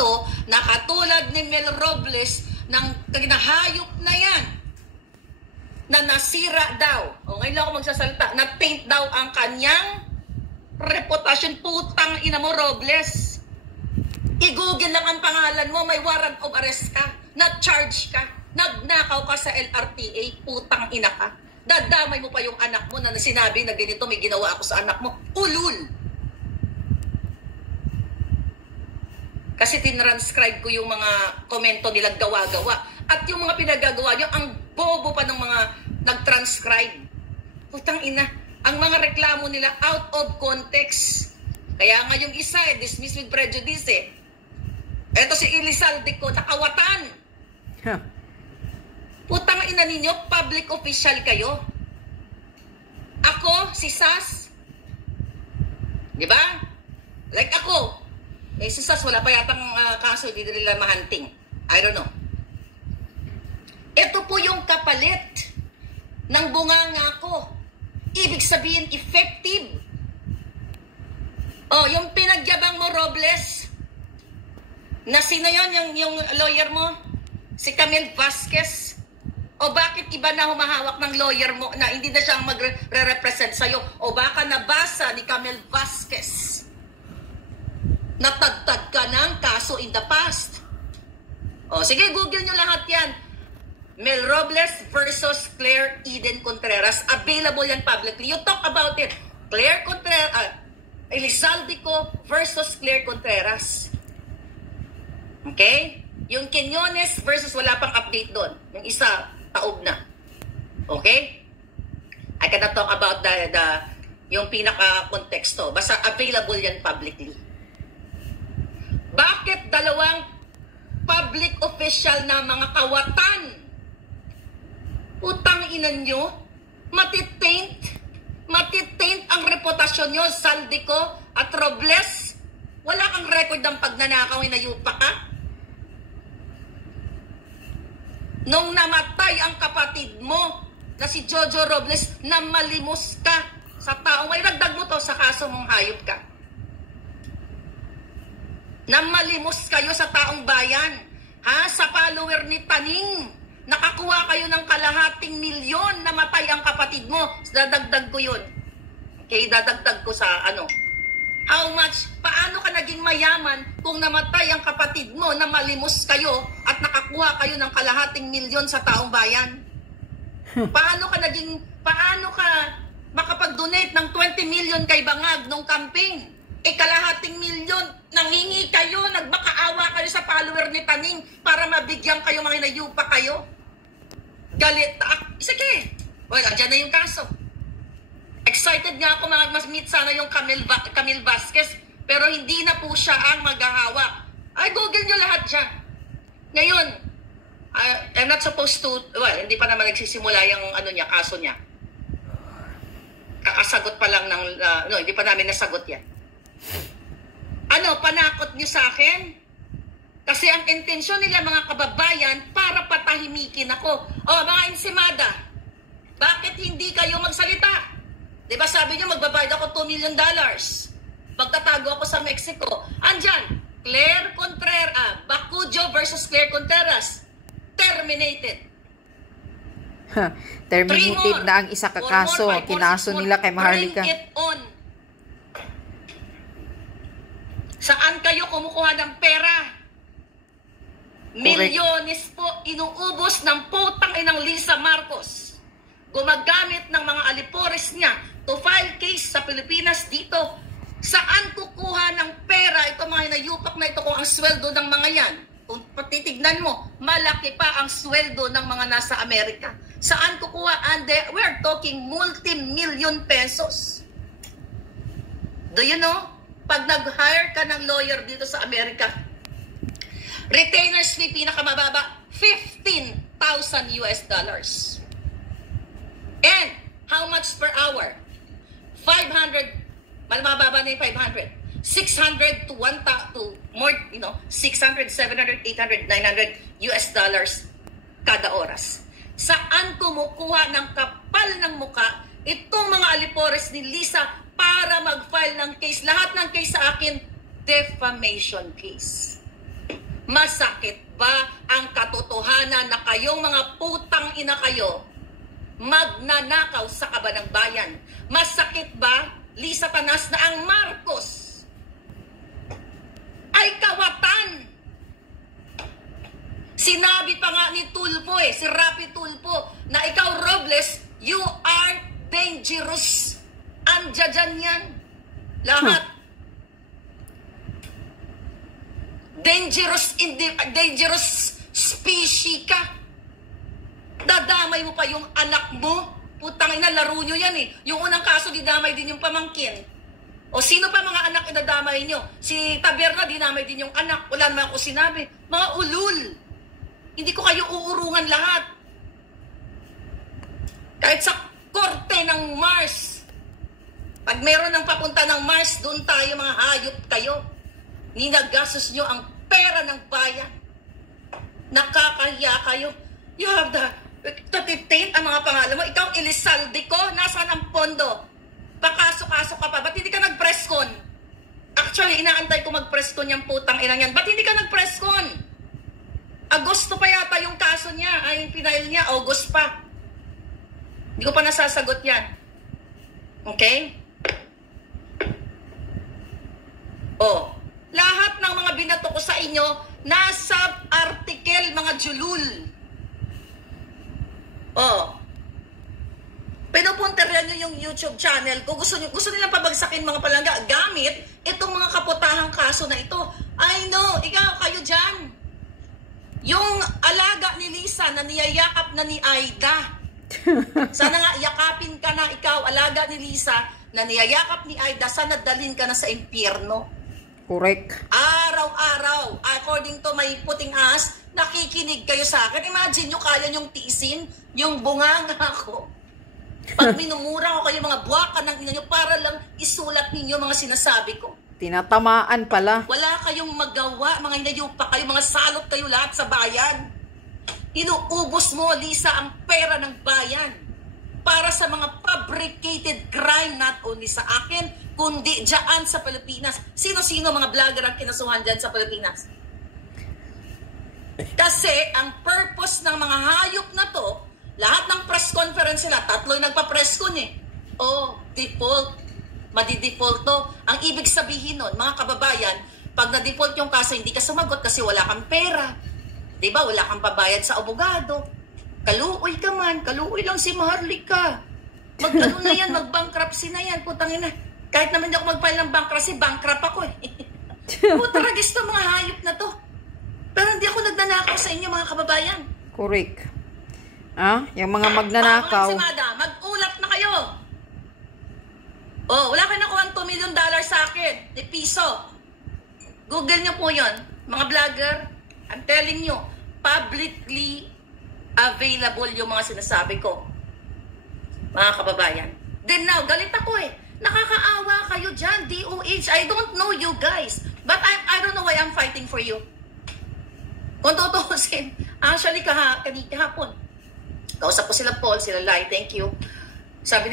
dito na katulad ni Mel Robles ng kinahayop na yan na nasira daw. O ngayon lang ako magsasalita, na taint daw ang kanyang reputasyon. Putang ina mo, Robles. I-google lang ang pangalan mo, may warrant of arrest ka, na-charge ka, nagnakaw ka sa LRTA, putang ina ka. Dadamay mo pa yung anak mo na sinabi na ganito may ginawa ako sa anak mo. Ulul! Kasi tinranscribe ko yung mga komento nilang gawa-gawa. At yung mga pinagagawa nyo, ang bobo pa ng mga nag-transcribe. Putang ina, ang mga reklamo nila out of context. Kaya nga yung isa, dismiss with prejudice eh. Eto si Elizalde ko, nakawatan. Putang ina ninyo, public official kayo. Ako, si Sas. Diba? Like ako. Eh, si Sas, wala pa yatang kaso, hindi nila mahanting. I don't know. Ito po yung kapalit ng bunganga ko. Ibig sabihin, effective. Oh, yung pinagyabang mo, Robles, na sino yun, yung lawyer mo? Si Camille Vasquez. O bakit iba na humahawak ng lawyer mo na hindi na siyang magre-represent sa'yo? O baka nabasa ni Camille Vasquez. Natagtag ka ng kaso in the past. O sige, google nyo lahat yan. Mel Robles versus Claire Eden Contreras. Available yan publicly. You talk about it. Claire Contreras, Elizalde ko versus Claire Contreras. Okay? Yung Quinones versus wala pang update doon. Yung isa, taob na. Okay? I cannot talk about yung pinaka-konteksto. Basta available yan publicly. Bakit dalawang public official na mga kawatan? Utang inan nyo? Matitaint ang reputasyon nyo, Saldico at Robles. Wala kang record ng pagnanakaw na yupa ka? Nung namatay ang kapatid mo na si Jojo Robles, na malimos ka sa taong, may ragdag mo to sa kaso mong hayop ka. Namalimos kayo sa taong bayan. Ha? Sa follower ni Taning. Nakakuha kayo ng kalahating milyon, namatay ang kapatid mo. Dadagdag ko yun. Okay, dadagdag ko sa ano. How much? Paano ka naging mayaman kung namatay ang kapatid mo, namalimos kayo at nakakuha kayo ng kalahating milyon sa taong bayan? Paano ka makapag-donate ng 20 million kay Bangag nung camping? Kalahating milyon, nangingi kayo, nagmakaawa kayo sa follower ni Taning para mabigyan kayo, mga inayupa kayo. Galit. Sige. Well, andyan na yung kaso. Excited nga ako mas meet sana yung Camille Vasquez, pero hindi na po siya ang maghahawak. Ay, google nyo lahat dyan. Ngayon, I'm not supposed to, well, hindi pa naman nagsisimula yung kaso niya. Kakasagot pa lang ng, hindi pa namin nasagot yan. Panakot nyo sa akin? Kasi ang intensyon nila, mga kababayan, para patahimikin ako. Mga insimada, bakit hindi kayo magsalita? Diba sabi nyo, magbabayad ako $2 million. Magtatago ako sa Mexico. Andyan, Claire Contreras, Bacujo versus Claire Contreras. Terminated. Terminated na ang isa kakaso. Kinaso nila kay Maharlika. Bring it on. Saan kayo kumukuha ng pera? Milyones po inuubos ng putang inang Lisa Marcos. Gumagamit ng mga alipores niya to file case sa Pilipinas dito. Saan kukuha ng pera? Ito mga inayupak na ito kung ang sweldo ng mga yan. Kung patitignan mo, malaki pa ang sweldo ng mga nasa Amerika. Saan kukuha? And we're talking multi-million pesos. Do you know? Pag nag-hire ka ng lawyer dito sa Amerika, retainers fee pinakamababa, $15,000 US. And how much per hour? 500, mababa na yung 500. 600 to 1,000 to more, 600, 700, 800, 900 US dollars kada oras. Saan kumukuha ng kapal ng muka itong mga alipores ni Lisa para mag-file ng case? Lahat ng case sa akin, defamation case. Masakit ba ang katotohanan na kayong mga putang ina kayo magnanakaw sa kaban ng bayan? Masakit ba, Lisa Tanas, na ang Marcos ay kawatan? Sinabi pa nga ni Tulfo si Rapi Tulfo, na ikaw, Robles, you are dangerous. Andiyan yan. Lahat. Dangerous species ka. Dadamay mo pa yung anak mo. Putang ina, laro nyo yan Yung unang kaso, dinamay din yung pamangkin. O sino pa mga anak idadamay nyo? Si Taberna, dinamay din yung anak. Wala naman ako sinabi. Mga ulul. Hindi ko kayo uurungan lahat. Kahit sa korte ng Mars. Pag meron ng papunta ng Mars, doon tayo, mga hayop kayo. Ninagastos nyo ang pera ng bayan. Nakakahiya kayo. You have the detain ang mga pangalan mo. Ikaw, Elizalde ko, nasaan ang pondo? Pakaso-kaso ka pa. Ba't hindi ka nag-press-con? Actually, inaantay ko mag-press-con yung putang inang yan. Ba't hindi ka nag-press-con? Agosto pa yata yung kaso niya. Ay, pinail niya, August pa. Hindi ko pa nasasagot yan. Okay? Lahat ng mga binato ko sa inyo, nasa article, mga julul. Pinupunterian nyo yung YouTube channel ko. Gusto nilang pabagsakin mga palangga gamit itong mga kaputahang kaso na ito. I know, ikaw, kayo dyan. Yung alaga ni Lisa na niyayakap na ni Aida. Sana nga yakapin ka na ikaw, alaga ni Lisa na niyayakap ni Aida. Sana dalhin ka na sa impyerno. Correct. Araw-araw, according to my puting ass, nakikinig kayo sa akin. Imagine nyo, kaya nyong tiisin yung bunganga ko. Pag minumura ko kayo, mga buwakan ng ina nyo, para lang isulat ninyo mga sinasabi ko. Tinatamaan pala. Wala kayong magawa, mga inayupa kayo, mga salot kayo lahat sa bayan. Inuubos mo, Lisa, ang pera ng bayan para sa mga fabricated crime, not only sa akin, kundi dyan sa Pilipinas. Sino-sino mga vlogger ang kinasuhan dyan sa Pilipinas? Kasi ang purpose ng mga hayop na to, lahat ng press conference nila, 3 yung nagpa-press con default. Madi-default to. Ang ibig sabihin nun, mga kababayan, pag na-default yung kaso, hindi ka sumagot kasi wala kang pera. Diba? Wala kang pabayad sa abogado. Kaluoy ka man. Kaluoy lang si Maharlika. Mag-ano na yan, mag-bankruptcy na yan. Putang ina. Kahit naman hindi ako mag-file ng bankruptcy, bankrupt ako Putaragis to, mga hayop na to. Pero hindi ako nagnanakaw sa inyo, mga kababayan. Correct. Yung mga magnanakaw. Mag-ulat na kayo. Wala kayo nakuha $2 million sa akin. De piso. Google nyo po yun. Mga vlogger, I'm telling you, publicly available yung mga sinasabi ko. Mga kababayan. Then now, galit ako Nakakaawa kayo dyan, DOH. I don't know you guys. But I don't know why I'm fighting for you. Kung tutusin, actually kahapon, kausap ko sila Paul, sila Lai, thank you. Sabi